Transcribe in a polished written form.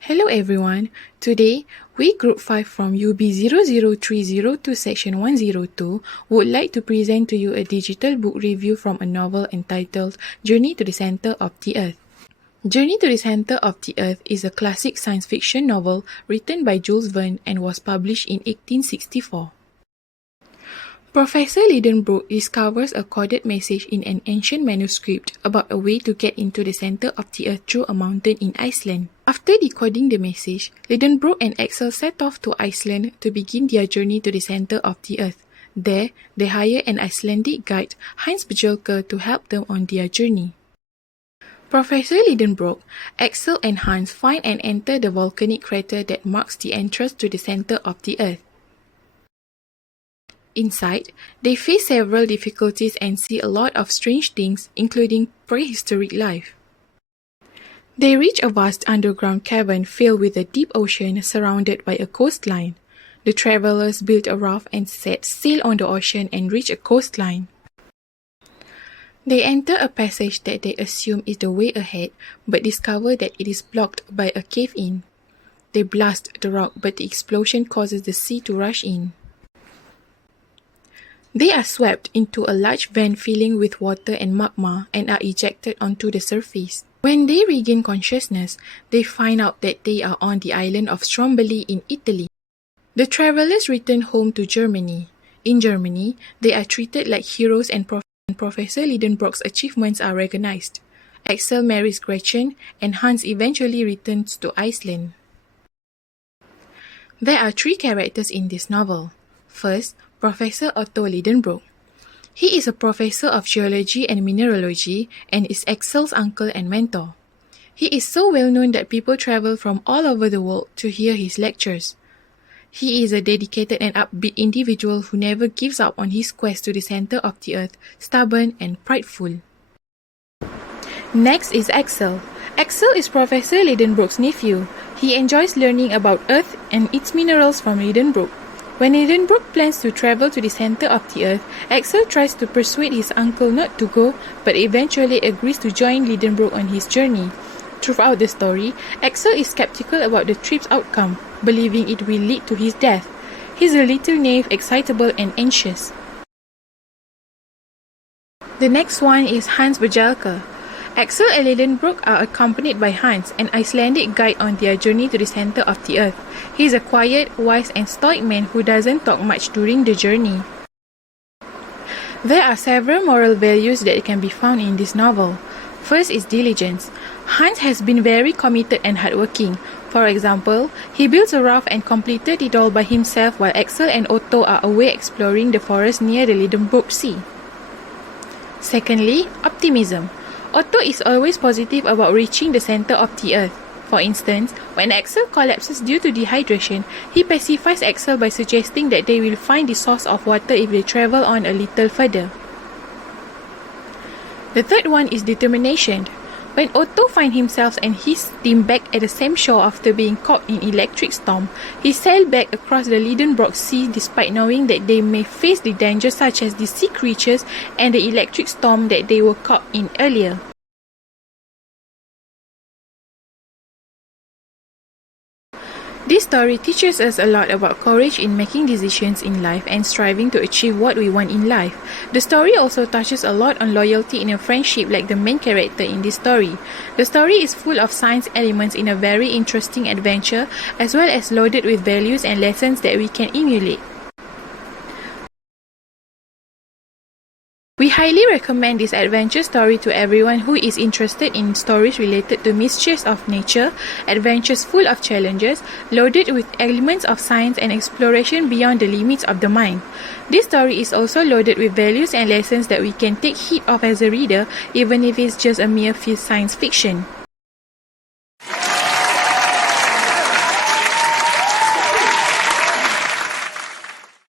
Hello everyone. Today, we Group 5 from UB00302 Section 102 would like to present to you a digital book review from a novel entitled Journey to the Center of the Earth. Journey to the Center of the Earth is a classic science fiction novel written by Jules Verne and was published in 1864. Professor Lidenbrock discovers a coded message in an ancient manuscript about a way to get into the center of the earth through a mountain in Iceland. After decoding the message, Lidenbrock and Axel set off to Iceland to begin their journey to the center of the earth. There, they hire an Icelandic guide, Hans Bjelke, to help them on their journey. Professor Lidenbrock, Axel and Hans find and enter the volcanic crater that marks the entrance to the center of the earth. Inside, they face several difficulties and see a lot of strange things, including prehistoric life. They reach a vast underground cavern filled with a deep ocean surrounded by a coastline. The travelers build a raft and set sail on the ocean and reach a coastline. They enter a passage that they assume is the way ahead, but discover that it is blocked by a cave-in. They blast the rock, but the explosion causes the sea to rush in. They are swept into a large van filling with water and magma and are ejected onto the surface. When they regain consciousness, they find out that they are on the island of Stromboli in Italy. The travelers return home to Germany. In Germany, they are treated like heroes and Professor Lidenbrock's achievements are recognized. Axel marries Gretchen and Hans eventually returns to Iceland. There are three characters in this novel. First, Professor Otto Lidenbrock. He is a professor of geology and mineralogy and is Axel's uncle and mentor. He is so well known that people travel from all over the world to hear his lectures. He is a dedicated and upbeat individual who never gives up on his quest to the center of the earth, stubborn and prideful. Next is Axel. Axel is Professor Lidenbrock's nephew. He enjoys learning about Earth and its minerals from Lidenbrock. When Lidenbrock plans to travel to the center of the earth, Axel tries to persuade his uncle not to go, but eventually agrees to join Lidenbrock on his journey. Throughout the story, Axel is skeptical about the trip's outcome, believing it will lead to his death. He's a little naive, excitable, and anxious. The next one is Hans Bjelke. Axel and Lidenbrock are accompanied by Hans, an Icelandic guide on their journey to the center of the earth. He is a quiet, wise, and stoic man who doesn't talk much during the journey. There are several moral values that can be found in this novel. First is diligence. Hans has been very committed and hardworking. For example, he built a raft and completed it all by himself while Axel and Otto are away exploring the forest near the Lidenbrock Sea. Secondly, optimism. Otto is always positive about reaching the center of the earth. For instance, when Axel collapses due to dehydration, he pacifies Axel by suggesting that they will find the source of water if they travel on a little further. The third one is determination. When Otto finds himself and his team back at the same shore after being caught in electric storm, he sails back across the Lidenbrock Sea despite knowing that they may face the dangers such as the sea creatures and the electric storm that they were caught in earlier. This story teaches us a lot about courage in making decisions in life and striving to achieve what we want in life. The story also touches a lot on loyalty in a friendship like the main character in this story. The story is full of science elements in a very interesting adventure as well as loaded with values and lessons that we can emulate. We highly recommend this adventure story to everyone who is interested in stories related to mysteries of nature, adventures full of challenges, loaded with elements of science and exploration beyond the limits of the mind. This story is also loaded with values and lessons that we can take heed of as a reader, even if it's just a mere science fiction.